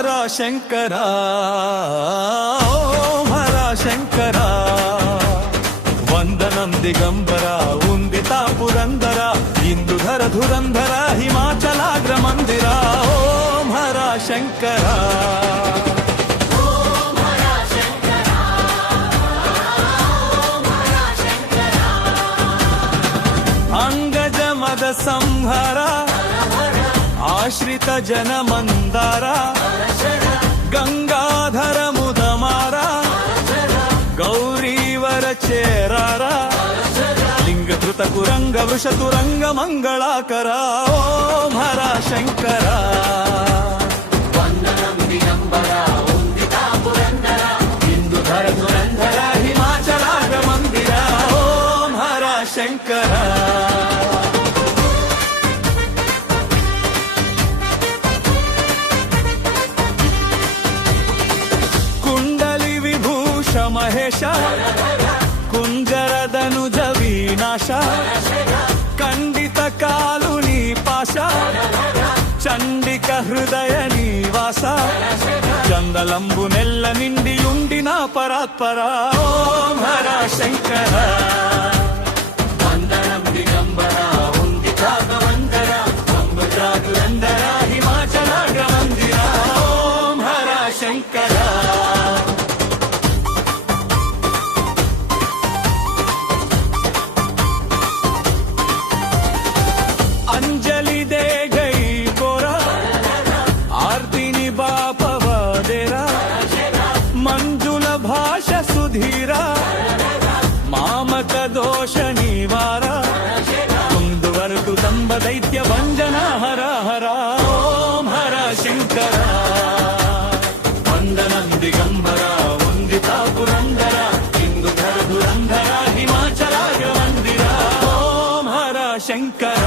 ಹರ ಶಂಕರ, ಓಂ ಹರ ಶಂಕರ. ವಂದನಂ ದಿಗಂಬರ ಉಂದಿತಾ ಪುರಂದರ, ಇಂದುಧರ ಧುರಂಧರ ಹಿಮಾಚಲಾಗ್ರ ಮಂದಿರ. ಓಂ ಹರ ಶಂಕರ. ಅಂಗಜ ಮದ ಸಂಹಾರ, ಆಶ್ರಿತ ಜನ ಮಂದಾರ, ಗಂಗಾಧರ ಮುದಮಾರ, ಗೌರೀವರ ಚೇರಾರ, ಲಿಂಗಧೃತ ಕುರಂಗ ವೃಷ ತುರಂಗ ಮಂಗಳಾಕರ. ಓಂ ಹರ ಶಂಕರ. ವಂದನಂ ದಿಗಂಬರ ಉಂದಿತಾ ಪುರಂದರ, ಇಂದುಧರ ಧುರಂಧರ ಹಿಮಾಚಲಾಗ್ರ ಮಂದಿರ. ಓಂ ಹರ ಶಂಕರ. ಮಹೇಶ ಕುಂಜರದನುಜ ವಿನಾಶ, ಖಂಡಿತ ಕಾಲು ನೀಪಾಶ, ಚಂಡಿಕ ಹೃದಯ ನಿವಾಸ, ಚಂದಲಂಬು ನೆಲ್ಲ ನಿಂಡಿಯುಂಡಿನ ಪರಾತ್ಪರ. ಓಂ ಹರ ಶಂಕರ. ವಂದನಂ ದಿಗಂಬರ ಉಂದಿತಾ ಪುರಂದರ, ದುರಂದರ ಹಿಮಾಚಲಾಗ್ರ ಮಂದಿರ. ಓಂ ಹರ ಶಂಕರ. ಅಂಜಲಿ ದೇ ಗೈ ಗೋರ, ಆರ್ತಿನಿ ಬಾಪವ ದೇರ, ಮಂಜುಲ ಭಾಷ ಸುಧೀರ, ಮಾಮಕ ದೋಷ ನಿವಾರ, ಕುಂದುವರ್ತು ತಂಬ ದೈತ್ಯ ಭಂಜನ ಹರ ಹರ. ಓಂ ಹರ ಶಂಕರ. ವಂದನಂ ದಿಗಂಬರ ವಂದಿತಾ ಪುರಂದರ, ಇಂದುಧರ ಧುರಂಧರ ಹಿಮಾಚಲಾಗ್ರ ಮಂದಿರ. ಓಂ ಹರ ಶಂಕರ.